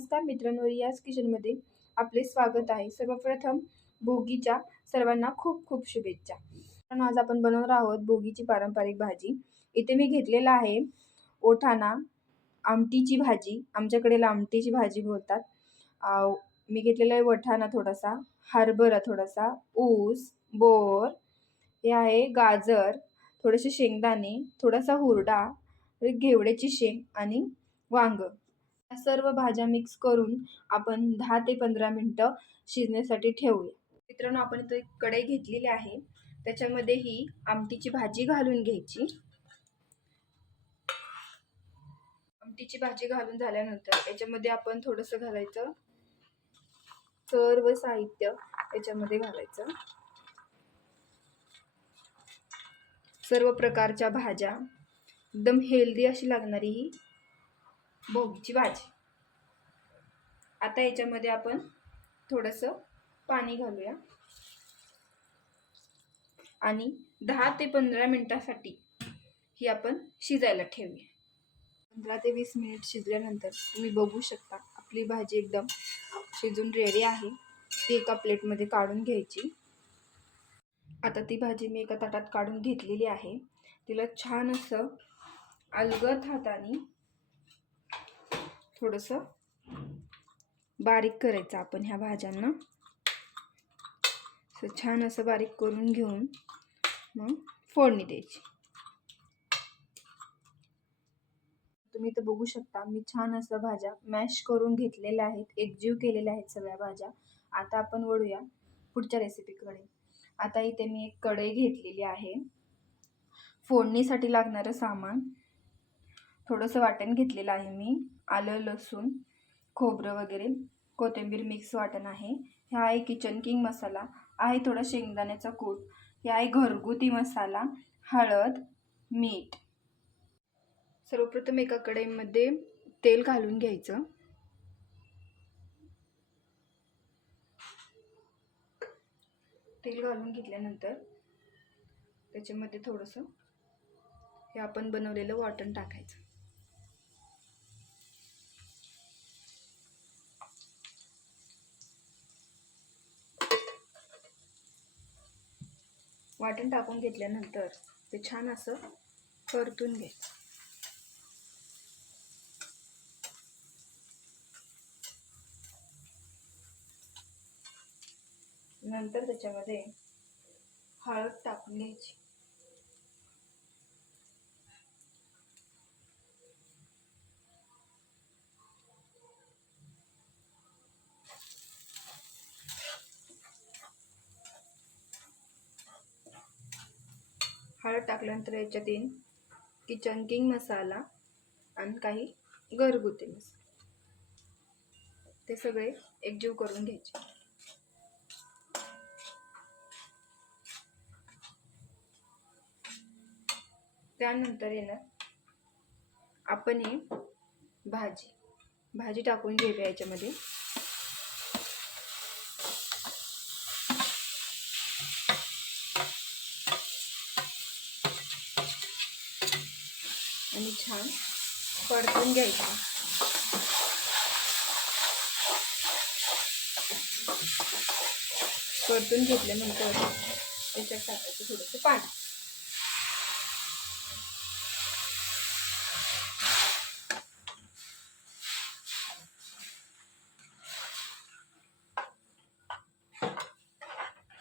नमस्कार मित्रांनो, रियाज किचनमध्ये आपले स्वागत आहे। सर्वप्रथम भोगीच्या सर्वांना खूप खूप शुभेच्छा। आज आपण बनवणार आहोत भोगीची पारंपरिक भाजी। इथे मी घेतलेला आहे ओठाणा, आमटीची भाजी, आमच्याकडे आमटीची भाजी बोलतात। मी घेतलेला आहे वठाणा थोडासा, हरभरा थोडासा, ऊस, बोर, हे आहे गाजर, थोडेसे शेंगदाणे, थोडासा हुरडा, घेवड्याची शेंग आणि वांग। सर्व भाज्या मिक्स करून आपण 10 ते 15 मिनिटं शिजण्यासाठी ठेवूया। मित्रांनो, आपण इथे कढई घेतलेली आहे, त्याच्यामध्ये ही आमटीची भाजी घालून घ्यायची। आमटीची भाजी घालून झाल्यानंतर याच्यामध्ये आपण थोडंसं घालायचं, सर्व साहित्य याच्यामध्ये घालायचं। सर्व प्रकारच्या भाज्या, एकदम हेल्दी अशी लागणारी ही भोगीची भाजी। आता याच्यामध्ये आपण थोडंसं पाणी घालूया आणि 10 ते 15 मिनिटांसाठी ही आपण शिजायला ठेवूया। 15 ते 20 मिनिट शिजल्यानंतर तुम्ही बघू शकता आपली भाजी एकदम शिजून रेडी आहे। ती एका प्लेटमध्ये काढून घ्यायची। आता ती भाजी मी एका ताटात काढून घेतलेली आहे। तिला छान असं अलगद हाताने थोडंसं बारीक करायचं आपण ह्या भाज्यांना। छान असं बारीक करून घेऊन मग फोडणी द्यायची। तुम्ही तर बघू शकता मी छान असं भाज्या मॅश करून घेतलेल्या आहेत, एकजीव केलेल्या आहेत सगळ्या भाज्या। आता आपण वळूया पुढच्या रेसिपीकडे। आता इथे मी एक कढई घेतलेली आहे। फोडणीसाठी लागणारं सामान, थोडंसं वाटण घेतलेलं आहे मी, आलं, लसूण, खोबरं वगैरे, कोथिंबीर मिक्स वाटण आहे। हा आहे किचन किंग मसाला, आहे थोडा शेंगदाण्याचा कूट, हे आहे घरगुती मसाला, हळद, मीठ। सर्वप्रथम एका कढईमध्ये तेल घालून घ्यायचं। तेल घालून घेतल्यानंतर त्याच्यामध्ये थोडंसं हे आपण बनवलेलं वाटण टाकायचं। वाटण टाकून घेतल्यानंतर ते छान असं परतून घ्यायचं। नंतर त्याच्यामध्ये हळद टाकून घ्यायची। हळद टाकल्यानंतर याच्यात येईल किचन किंग मसाला आणि काही घरगुती मसाला, ते सगळे एकजीव करून घ्यायचे। त्यानंतर येणार आपण ही भाजी टाकून घेऊया याच्यामध्ये। आणि छान परतून घ्यायचं। परतून घेतल्यानंतर त्याच्यात टाकायचं थोडंसं पाणी।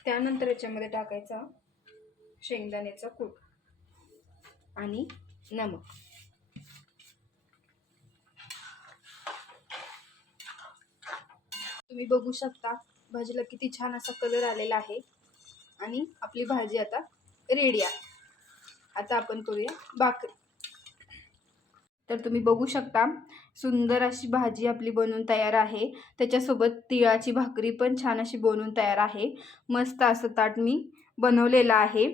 त्यानंतर याच्यामध्ये टाकायचा शेंगदाण्याचा कूट आणि नमक। तुम्ही बघू शकता भाजीला किती छान असा कलर आलेला आहे आणि आपली भाजी आता रेडी आहे। आता आपण करूया भाकरी। तर तुम्ही बघू शकता सुंदर अशी भाजी आपली बनवून तयार आहे। त्याच्यासोबत तिळाची भाकरी पण छान अशी बनवून तयार आहे। मस्त असं ताट मी बनवलेलं आहे।